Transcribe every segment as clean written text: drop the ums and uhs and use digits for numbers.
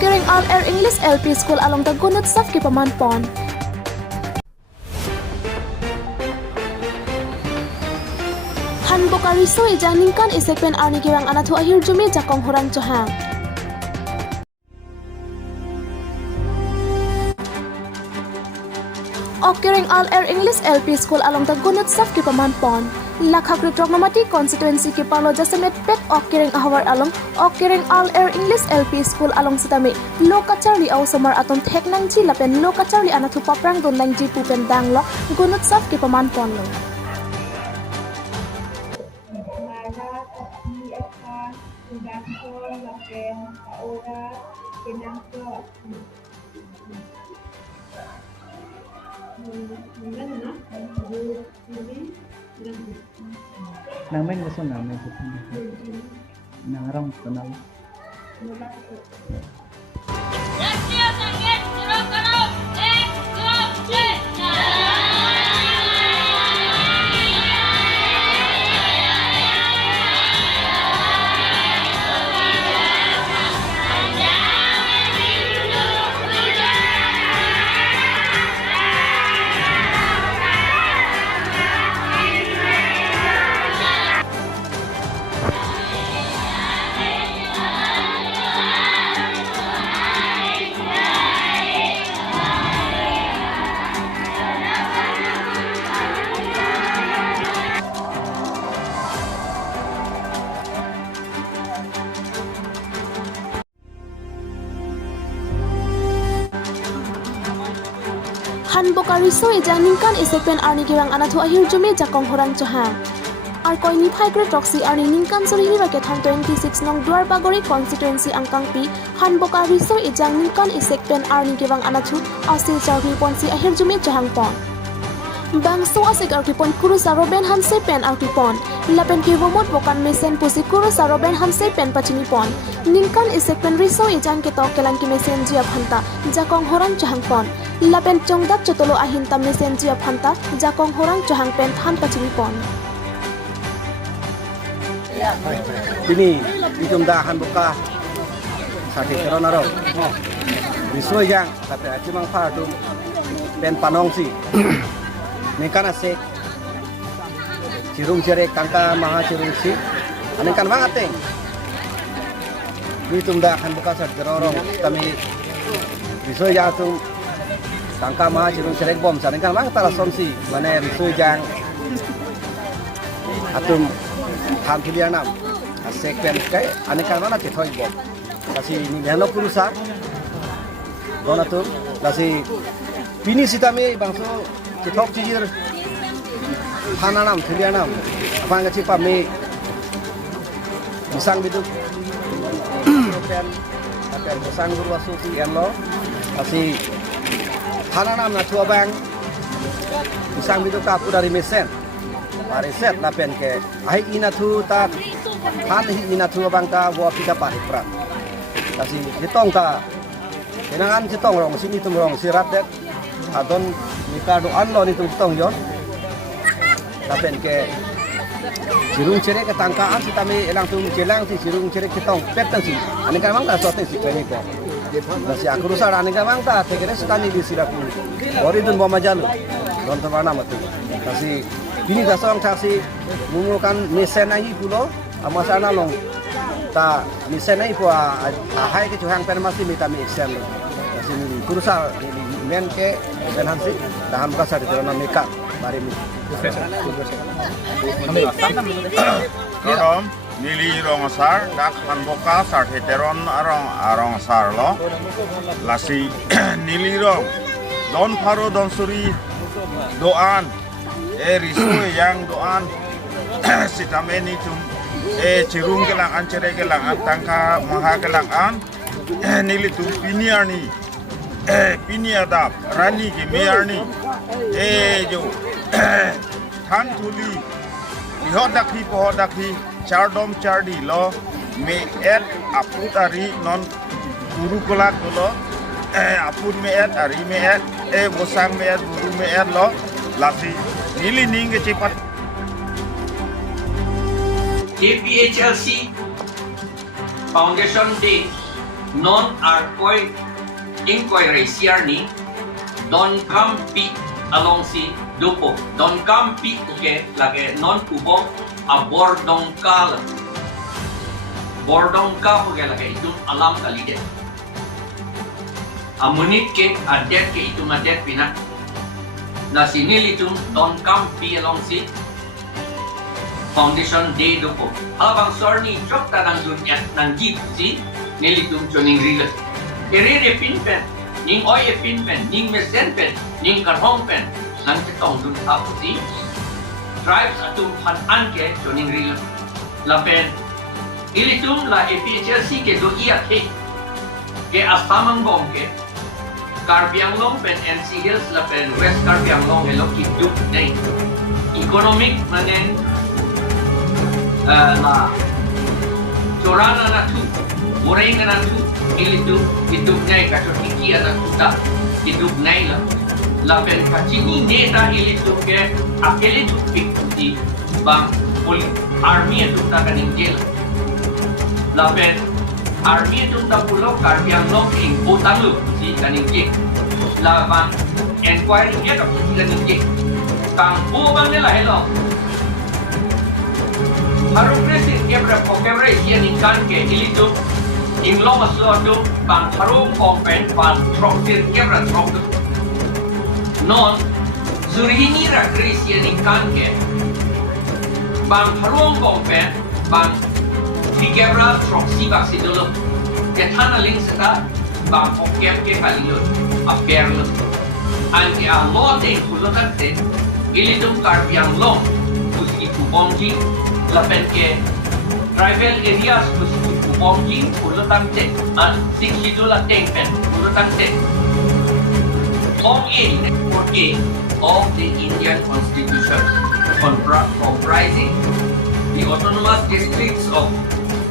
Okiring Al Air English LP School along the Gunut Saf ki Pamanpon. Han Bokari so ijang ningkan isekpen arni giwang anathu ahir jumi jakong horang johang. Okiring Al Air English LP School along the Gunut Saf ki Pamanpon. Lakhak Ritrognomati constituency ki Palo Jasamet Pet Okiring Ahawar along Okiring Al Air English LP School along Sitami Lokacharli au Samar aton Theknang ji lapen Lokacharli anathu paprang don lang ji pupen danglo Gunut Saf ki Pamanpon lo. Namin gusto namin sa nangarang kenal. Han Bokari so ijang ningkan isekpen arni giwang anathu ahir jumi jakong horang johang. Ar koi ni phai proxy arni ningkan suri ni bake thang 26 nong Duar Bagori constituency angkang pi Han Bokari so ijang ningkan isekpen arni giwang anathu asil jarwi ponsi ahir jumi johang pon. Bangso asik arkipon kuru saroben hamse pen arkipon lapen ki bomot bokan mesen pusi kuru saroben hamse pen pachini pon ningkan isekpen riso ijang ketok kelang ki mesen jia phanta jakong horang johang pon lapen chongdak chotolo ahin tam mesen jia phanta jakong horang johang pen than pachini pon. Ini ditumda Han Boka sakit corona ro. Riso yang tapi acimang padu pen panong si. Mekana se cirung cere kangka maha cirung si aning kan banget teng ni tumda Han Boka sak gerorong kami riso yang tum kangka maha cirung cere bom saning kan banget tala somsi mane riso yang atum tham kilianam asek pen kai aning kan mana te thoi bom kasi ni hano purusa gona tum kasi pini sitame bangso Citok cicir hananam, kilianam, apa nggak cipa me bisang gitu, tapi bisang guru asusi yang lo, kasi hananam na cua bang bisang gitu kapu dari mesen, hari set lapen ke, ahi ina tu tak, han ina tu bang ta buat pika pari perak, kasi hitong ta, kenangan hitong rong sini tu rong sirat dek, adon Nika doan lo ni tong yon, tapi ke cirung cere ketangkaan si kami elang tu jelang si cirung cere ketong petang si, ane kamang tak suatu si kami ko. Nasi aku rusar ane kamang tak, tegere setani di silaku. Ori dun bawa majalu, don terwana mati. Kasi ini dasong taksi menggunakan mesin ahi pulo, amasana long, ta mesin ahi pua ahai ke cuhang permasi minta mi exam. Kasi kurusar men ke ben hansi tahan kasar di dalam mereka mari mi Karom nili rong sar dak Han Boka sar heteron arong sar lo lasi nili rong don paro don suri doan risu yang doan sitameni tum cirung kelangan cere kelangan tangka maha kelangan nili tum piniarni pini adap rani ki mearni jo than thuli bihodakhi chardom chardi lo me et aputari non gurukulak lo apun me et ari me et bosang me et guru me et lo lasi nili ning cepat KPHLC Foundation Day non arkoi inkoi resiar ni don kampi along si dupo don kampi uke lage non kubo a bordong kal bordong ka uke lage itu alam kalide amunit ke adet ke itu madet pina na sinil itu don kampi along si foundation day dupo habang sorni chok ta nang dunya nang jeep si nilitum choning rila kerere pinpen ning oye pinpen ning mesen pen ning karhong pen nang titong dun tapusi tribes atum pan anke choning rila lapen ilitum la FHLC ke do iya ke asamang bong ke Karbiang Long pen NC Hills lapen West Karbiang Long hello kiduk nay economic manen la Corana na tu, murai na tu, ilitu hidup nai kacau tinggi ada kuda hidup nai lah. Lapen kacini neta ilitu ke akeli tu pikti bang poli army tu tak kan injil. Lapen army tu tak pulau Karbiang Long ing utang lu si kan injil. Lapan enquiry dia tak kan injil. Kang bang ni lah hello. Harus presin kebra sian ikan ke ilitu inglo maslodo bang harum kompen bang troktir kebra trok non zurhini ra sian ikan ke bang harum kompen bang kebra trok si bak sidolo ke thana ling seta bang okem ke kalilo aperlo anke a lote kulotate ilitu Karbiang Long uski kubongji lapen ke tribal areas kusiku kubongji ulutang te an sikidula tengpen ulutang te Form A of the Indian Constitution comprising the autonomous districts of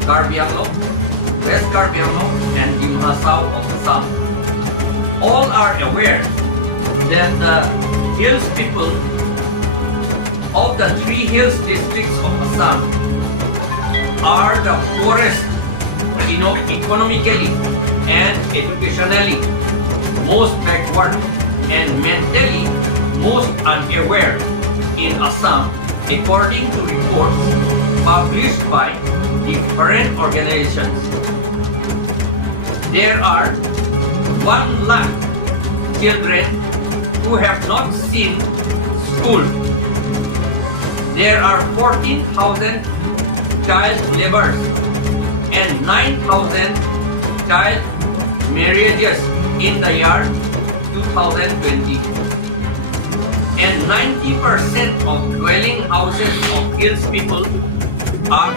Karbiang Long, West Karbiang Long and Dimha South of Assam. All are aware that the hills people of the three hills districts of Assam are the poorest, economically and educationally most backward and mentally most unaware in Assam, according to reports published by different organizations. There are 1 lakh children who have not seen school. There are 14,000 child laborers and 9,000 child marriages in the year 2020. And 90% of dwelling houses of hills people are